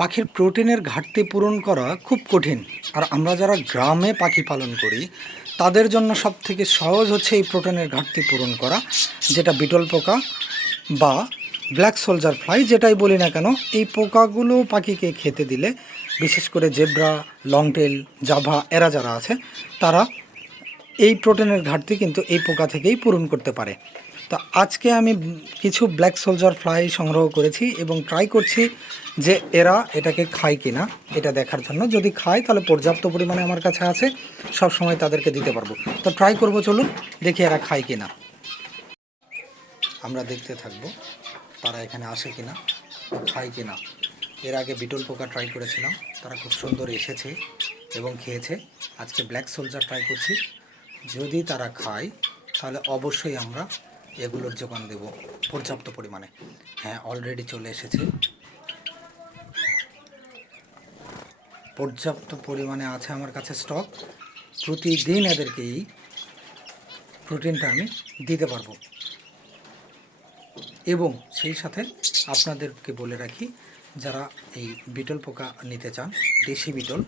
পাখির প্রোটিনের ঘাটতি পূরণ করা খুব কঠিন। আর আমরা যারা গ্রামে পাখি পালন করি তাদের জন্য সবথেকে সহজ হচ্ছে এই প্রোটিনের ঘাটতি পূরণ করা, যেটা বিটল পোকা বা ব্ল্যাক সোলজার ফ্লাই যেটাই বলি না কেন, এই পোকাগুলো পাখিকে খেতে দিলে, বিশেষ করে জেব্রা, লংটেল, জাভা এরা যারা আছে তারা এই প্রোটিনের ঘাটতি কিন্তু এই পোকা থেকেই পূরণ করতে পারে। তো আজকে আমি কিছু ব্ল্যাক সোলজার ফ্লাই সংগ্রহ করেছি এবং ট্রাই করছি যে এরা এটাকে খায় কিনা, এটা দেখার জন্য। যদি খায় তাহলে পর্যাপ্ত পরিমাণে আমার কাছে আছে, সব সময় তাদেরকে দিতে পারবো। তো ট্রাই করব, চলুন দেখি এরা খায় কিনা। আমরা দেখতে থাকবো তারা এখানে আসে কিনা, খায় কিনা। এর আগে বিটল পোকা ট্রাই করেছিলাম, তারা খুব সুন্দর এসেছে এবং খেয়েছে। আজকে ব্ল্যাক সোলজার ট্রাই করছি, যদি তারা খায় তাহলে অবশ্যই আমরা এগুলোর যোগান দেব পর্যাপ্ত পরিমাণে। হ্যাঁ, অলরেডি চলে এসেছে, পর্যাপ্ত পরিমাণে আছে আমার কাছে স্টক। প্রতিদিন এদেরকে এই প্রোটিনটা আমি দিতে পারবো। এবং সেই সাথে আপনাদেরকে বলে রাখি, যারা এই বিটল পোকা নিতে চান, দেশি বিটল,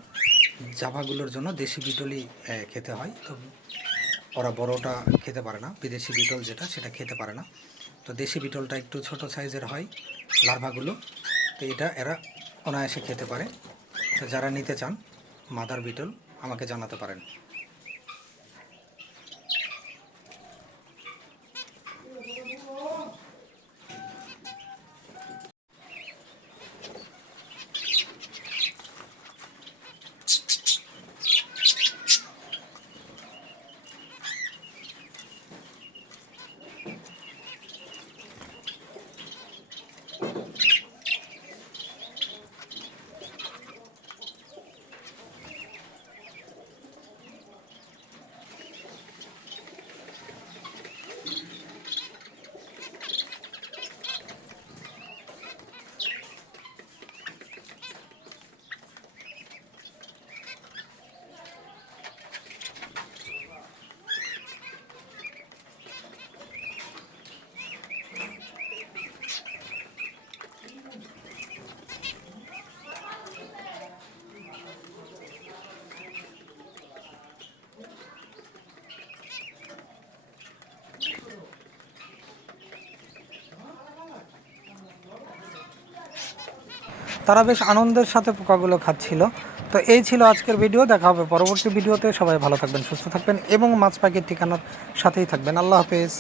জাভাগুলোর জন্য দেশি বিটলই খেতে হয়। তো ওরা বড়টা খেতে পারে না, বিদেশি বিটল যেটা সেটা খেতে পারে না। তো দেশি বিটলটা একটু ছোট সাইজের হয় লার্ভাগুলো, তো এটা এরা অনায়াসে খেতে পারে। তো যারা নিতে চান মাদার বিটল আমাকে জানাতে পারেন। তারা বেশ আনন্দের সাথে পোকাগুলো খাচ্ছিল। তো এই ছিল আজকের ভিডিও, দেখা হবে পরবর্তী ভিডিওতে। সবাই ভালো থাকবেন, সুস্থ থাকবেন এবং মাছ পাখির ঠিকানার সাথেই থাকবেন। আল্লাহ হাফেজ।